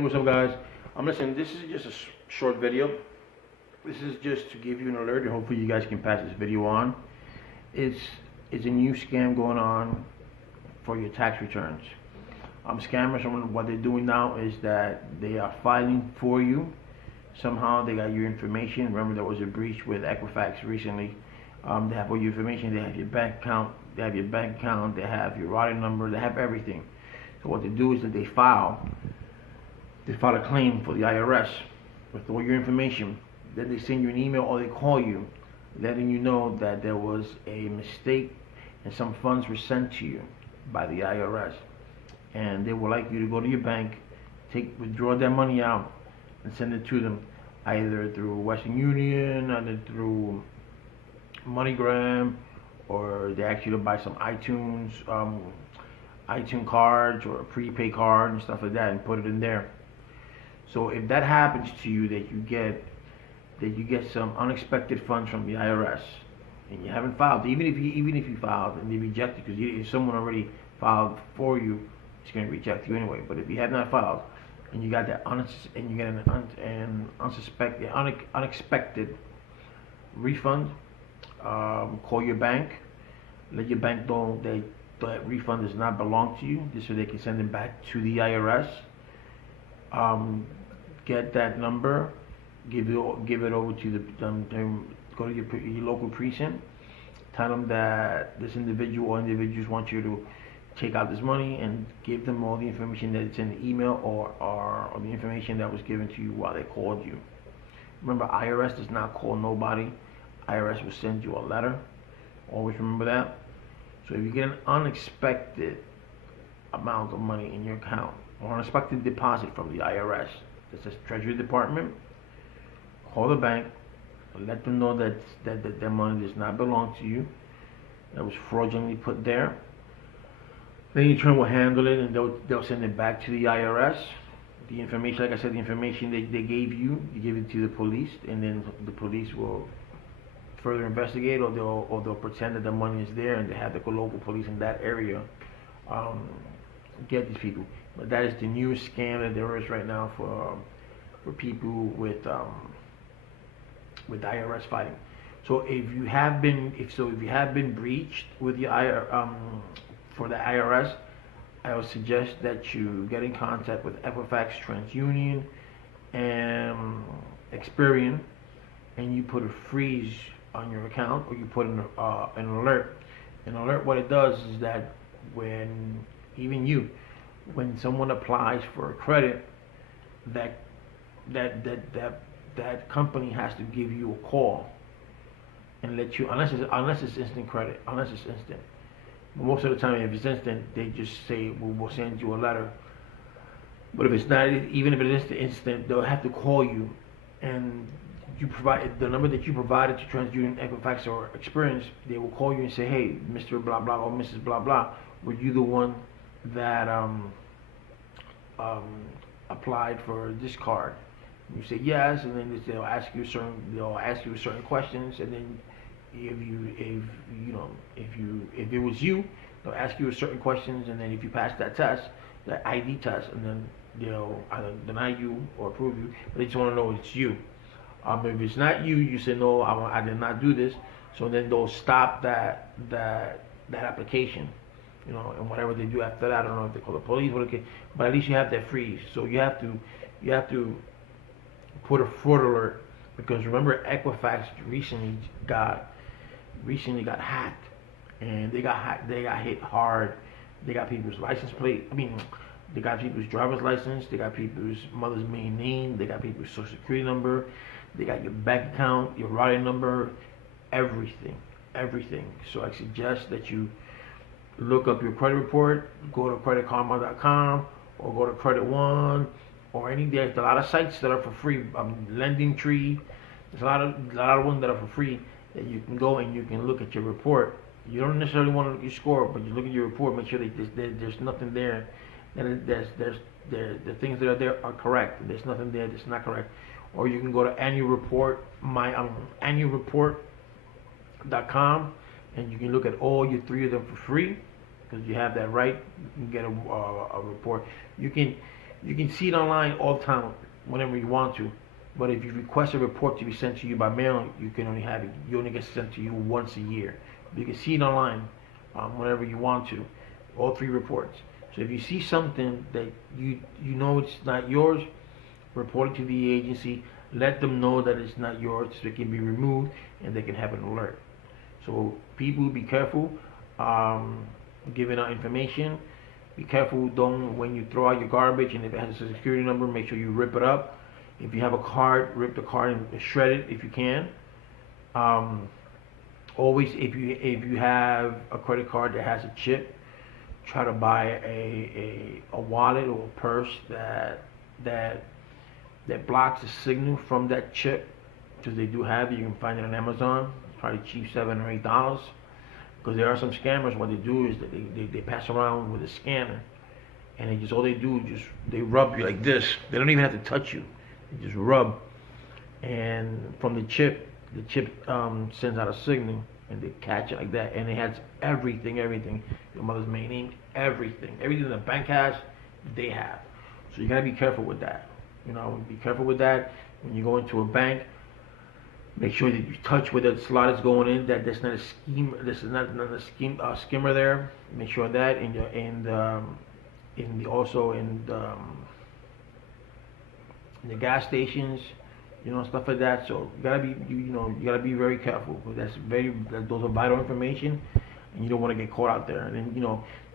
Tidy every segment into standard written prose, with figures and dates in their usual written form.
Hey, what's up, guys? Listen, this is just a short video. This is just to give you an alert, and hopefully you guys can pass this video on. It's a new scam going on for your tax returns. Scammers, what they're doing now is that they are filing for you. Somehow they got your information. Remember, there was a breach with Equifax recently. They have all your information. They have your bank account. They have your routing number. They have everything. So what they do is that they file a claim for the IRS with all your information. Then they send you an email or they call you, letting you know that there was a mistake and some funds were sent to you by the IRS. And they would like you to go to your bank, withdraw that money out, and send it to them, either through Western Union, either through MoneyGram, or they ask you to buy some iTunes cards or a prepaid card and stuff like that, and put it in there. So if that happens to you, that you get some unexpected funds from the IRS, and you haven't filed, even if you filed and they reject it, because if someone already filed for you, it's going to reject you anyway. But if you have not filed and you got that unexpected refund, call your bank, let your bank know that refund does not belong to you, just so they can send it back to the IRS. Get that number, give it over to go to your local precinct, tell them that this individual or individuals want you to take out this money, and give them all the information that's in the email or the information that was given to you while they called you. Remember, IRS does not call nobody. IRS will send you a letter. Always remember that. So if you get an unexpected amount of money in your account, or unexpected deposit from the IRS, that says Treasury Department, call the bank, and let them know that their money does not belong to you, that was fraudulently put there. Then your attorney will handle it, and they'll send it back to the IRS. The information, like I said, the information they gave you, you give it to the police, and then the police will further investigate, or they'll pretend that the money is there, and they have the local police in that area get these people. But that is the newest scam that there is right now for people with IRS fighting. So if you have been breached with the for the IRS, I would suggest that you get in contact with Equifax, TransUnion, and Experian, and you put a freeze on your account, or you put an alert. An alert, what it does is that when someone applies for a credit, that company has to give you a call and let you, unless it's instant credit, Most of the time, if it's instant, they just say, we'll send you a letter. But if it's not, even if it is instant, they'll have to call you, and you provide the number that you provided to TransUnion, Equifax, or Experience. They will call you and say, hey, Mr. Blah Blah or Mrs. Blah Blah, were you the one that applied for this card? And you say yes, and then they'll ask you certain questions, and then if it was you, they'll ask you certain questions, and then if you pass that test, the ID test, and then they'll either deny you or approve you, but they just want to know it's you. If it's not you, you say no, I did not do this. So then they'll stop that application, and whatever they do after that, I don't know if they call the police, but at least you have that freeze. So you have to put a fraud alert, because remember, Equifax recently got hacked, and they got hit hard. They got people's license plate. They got people's driver's license. They got people's mother's maiden name. They got people's social security number. They got your bank account, your routing number, everything. So I suggest that you look up your credit report. Go to creditkarma.com or go to Credit One, or there's a lot of sites that are for free. Lending Tree. There's a lot of ones that are for free that you can go and you can look at your report. You don't necessarily want to look at your score, but you look at your report, make sure that there's nothing there. And the things that are there are correct. There's nothing there that's not correct. Or you can go to annualreport.com, and you can look at all your 3 of them for free, because you have that right. You can get a report. You can You can see it online all the time, whenever you want to. But if you request a report to be sent to you by mail, you can only have it. You only get sent to you once a year. You can see it online whenever you want to. All 3 reports. So if you see something that you know it's not yours, report it to the agency. Let them know that it's not yours, so it can be removed and they can have an alert. So people, be careful giving out information. Be careful, don't, when you throw out your garbage and if it has a security number, make sure you rip it up. If you have a card, rip the card and shred it if you can. Always, if you have a credit card that has a chip, try to buy a wallet or a purse that blocks the signal from that chip, because they do have it. You can find it on Amazon. It's probably cheap, $7 or $8. Because there are some scammers. What they do is that they pass around with a scanner, and they just, all they do is they rub you like this. They don't even have to touch you. They just rub, and from the chip sends out a signal, and they catch it like that. And it has everything, your mother's maiden name, everything the bank has, they have. So you gotta be careful with that. Be careful with that when you go into a bank. Make sure that you touch where the slot is going in. That there's not a scheme. This is not a skimmer there. Make sure that also in the gas stations, stuff like that. So you gotta be very careful, because those are vital information, and you don't want to get caught out there. And then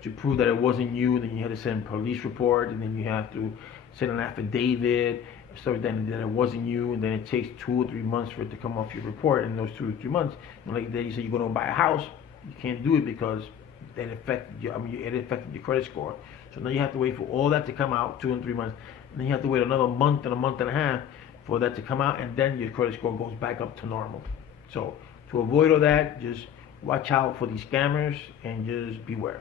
to prove that it wasn't you, then you have to send a police report, and then you have to send an affidavit, stuff that it wasn't you, and then it takes 2 or 3 months for it to come off your report. And those 2 or 3 months, like you said, you're going to buy a house, you can't do it because it affected your credit score. So now you have to wait for all that to come out, 2 and 3 months, and then you have to wait another month and a month and a half for that to come out, and then your credit score goes back up to normal. So to avoid all that, just watch out for these scammers and just beware.